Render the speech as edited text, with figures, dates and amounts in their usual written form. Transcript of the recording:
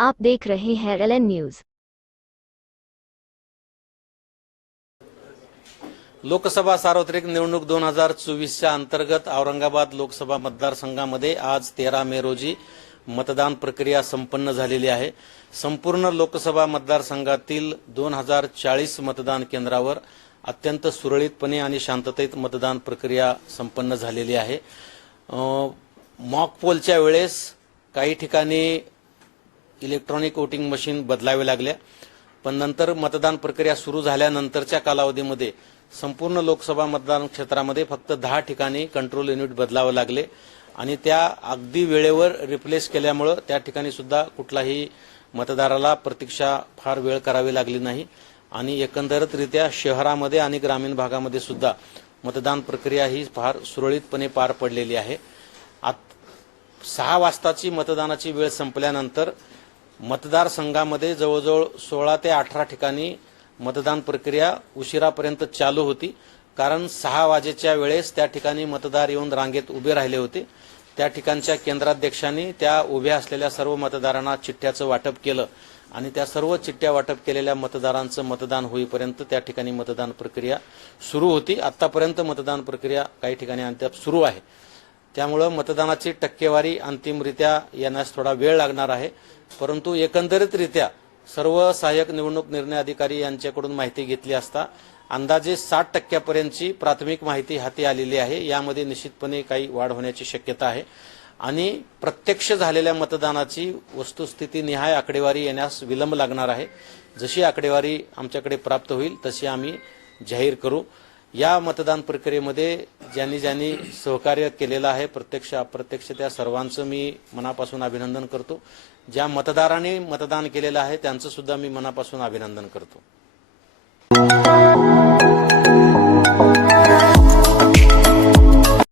आप देख रहे हैं LN न्यूज। लोकसभा सार्वत्रिक निवडणूक 2024च्या अंतर्गत औरंगाबाद लोकसभा मतदारसंघामध्ये आज 13 मे रोजी मतदान प्रक्रिया संपन्न झालेली आहे। संपूर्ण लोकसभा मतदारसंघातील 2040 मतदान केंद्रावर अत्यंत सुरळीतपणे आणि शांततेत मतदान प्रक्रिया संपन्न झालेली आहे। मॉक पोलच्या वेळेस काही ठिकाणी इलेक्ट्रॉनिक वोटिंग मशीन बदलावे लागल्या, पण नंतर मतदान प्रक्रिया सुरू झाल्यानंतरच्या कालावधीमध्ये संपूर्ण लोकसभा मतदान क्षेत्रामध्ये फक्त 10 ठिकाणी कंट्रोल युनिट बदलावे लागले आणि त्या अगदी वेळेवर रिप्लेस केल्यामुळे त्या ठिकाणी सुद्धा कुठलाही मतदाराला प्रतीक्षा फार वेळ करावी लागली नाही आणि एकंदरीतरित्या शहरामध्ये आणि ग्रामीण भागामध्ये सुद्धा मतदान प्रक्रिया ही फार सुरळीतपणे पार पडलेली आहे। 6 वाजताची मतदानाची वेळ संपल्यानंतर मतदारसंघामध्ये जवळजवळ 16 ते 18 ठिकाणी मतदान प्रक्रिया उशिरापर्यंत चालू होती, कारण 6 वाजेच्या वेळेस त्या ठिकाणी मतदार येऊन रांगेत उभे राहिले होते। त्या ठिकाणच्या केंद्राध्यक्षांनी त्या उभ्या असलेल्या सर्व मतदारांना चिठ्ठ्याचं वाटप केलं आणि त्या सर्व चिठ्ठ्या वाटप केलेल्या मतदारांचं मतदान होईपर्यंत त्या ठिकाणी मतदान प्रक्रिया सुरू होती। आतापर्यंत मतदान प्रक्रिया काही ठिकाणी अद्याप सुरू आहे, त्यामुळे मतदानाची टक्केवारी अंतिमरित्या येण्यास थोडा वेळ लागणार आहे, परंतु एकंदरीतरित्या सर्व सहाय्यक निवडणूक निर्णय अधिकारी यांच्याकडून माहिती घेतली असता अंदाजे 60% प्राथमिक माहिती हाती आलेली आहे। यामध्ये निश्चितपणे काही वाढ होण्याची शक्यता आहे आणि प्रत्यक्ष झालेल्या मतदानाची वस्तुस्थिती निहाय आकडेवारी येण्यास विलंब लागणार आहे। जशी आकडेवारी आमच्याकडे प्राप्त होईल तशी आम्ही जाहीर करू। या मतदान प्रक्रियेमध्ये ज्यांनी सहकार्य केलेलं आहे, प्रत्यक्ष अप्रत्यक्ष, त्या सर्वांचं मी मनापासून अभिनंदन करतो। ज्या मतदारांनी मतदान केलेलं आहे त्यांचं सुद्धा मी मनापासून अभिनंदन करतो।